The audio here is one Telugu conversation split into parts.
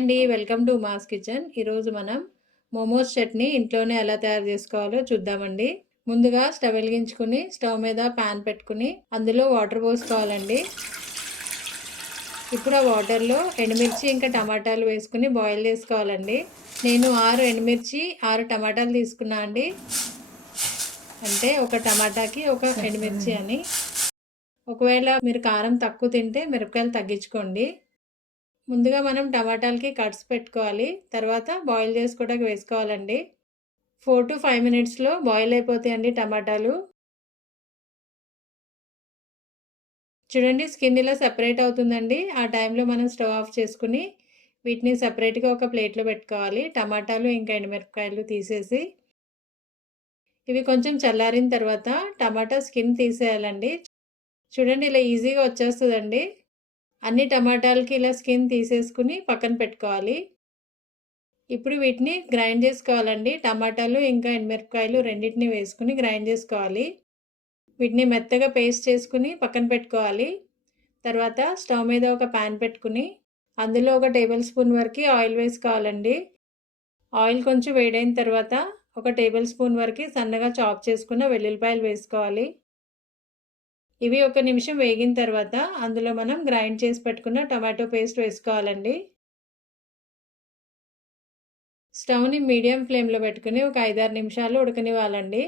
అండి వెల్కమ్ టు మాస్ కిచెన్. ఈరోజు మనం మోమోస్ చట్నీ ఇంట్లోనే ఎలా తయారు చేసుకోవాలో చూద్దామండి. ముందుగా స్టవ్ వెలిగించుకుని స్టవ్ మీద ప్యాన్ పెట్టుకుని అందులో వాటర్ పోసుకోవాలండి. ఇప్పుడు ఆ వాటర్లో ఎండుమిర్చి ఇంకా టమాటాలు వేసుకుని బాయిల్ చేసుకోవాలండి. నేను ఆరు ఎండుమిర్చి ఆరు టమాటాలు తీసుకున్నా అండి. అంటే ఒక టమాటాకి ఒక ఎండుమిర్చి అని. ఒకవేళ మీరు కారం తక్కువ తింటే మిరపకాయలు తగ్గించుకోండి. ముందుగా మనం టమాటాలకి కట్స్ పెట్టుకోవాలి. తర్వాత బాయిల్ చేసుకోవడానికి వేసుకోవాలండి. ఫోర్ టు ఫైవ్ మినిట్స్లో బాయిల్ అయిపోతాయండి టమాటాలు. చూడండి స్కిన్ ఇలా సెపరేట్ అవుతుందండి. ఆ టైంలో మనం స్టవ్ ఆఫ్ చేసుకుని వీటిని సపరేట్గా ఒక ప్లేట్లో పెట్టుకోవాలి. టమాటాలు ఇంకా ఎండుమిరపకాయలు తీసేసి. ఇవి కొంచెం చల్లారిన తర్వాత టమాటా స్కిన్ తీసేయాలండి. చూడండి ఇలా ఈజీగా వచ్చేస్తుందండి. అన్ని టమాటాలకి ఇలా స్కిన్ తీసేసుకుని పక్కన పెట్టుకోవాలి. ఇప్పుడు వీటిని గ్రైండ్ చేసుకోవాలండి. టమాటాలు ఇంకా ఎండుమిరపకాయలు రెండింటిని వేసుకుని గ్రైండ్ చేసుకోవాలి. వీటిని మెత్తగా పేస్ట్ చేసుకుని పక్కన పెట్టుకోవాలి. తర్వాత స్టవ్ మీద ఒక ప్యాన్ పెట్టుకుని అందులో ఒక టేబుల్ స్పూన్ వరకు ఆయిల్ వేసుకోవాలండి. ఆయిల్ కొంచెం వేడైన తర్వాత ఒక టేబుల్ స్పూన్ వరకు సన్నగా చాప్ చేసుకున్న వెల్లుల్లిపాయలు వేసుకోవాలి. ఇవి ఒక నిమిషం వేగిన తర్వాత అందులో మనం గ్రైండ్ చేసి పెట్టుకున్న టమాటో పేస్ట్ వేసుకోవాలండి. స్టవ్ని మీడియం ఫ్లేమ్లో పెట్టుకుని ఒక ఐదారు నిమిషాలు ఉడకనివ్వాలండి.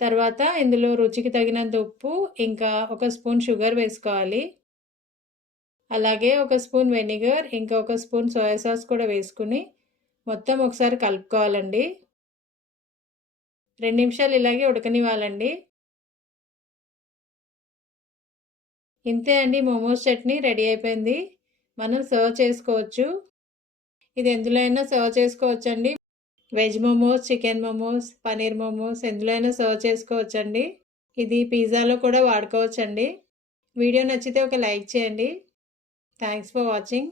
తర్వాత ఇందులో రుచికి తగినంత ఉప్పు ఇంకా ఒక స్పూన్ షుగర్ వేసుకోవాలి. అలాగే ఒక స్పూన్ వెనిగర్ ఇంకా ఒక స్పూన్ సోయా సాస్ కూడా వేసుకుని మొత్తం ఒకసారి కలుపుకోవాలండి. రెండు నిమిషాలు ఇలాగే ఉడకనివ్వాలండి. ఇంతే అండి మోమోస్ చట్నీ రెడీ అయిపోయింది. మనం సర్వ్ చేసుకోవచ్చు. ఇది ఎందులో అయినా సర్వ్ చేసుకోవచ్చండి. వెజ్ మోమోస్ చికెన్ మోమోస్ పనీర్ మోమోస్ ఎందులో అయినా సర్వ్ చేసుకోవచ్చండి. ఇది పిజ్జాలో కూడా వాడుకోవచ్చండి. వీడియో నచ్చితే ఒక లైక్ చేయండి. Thanks for watching.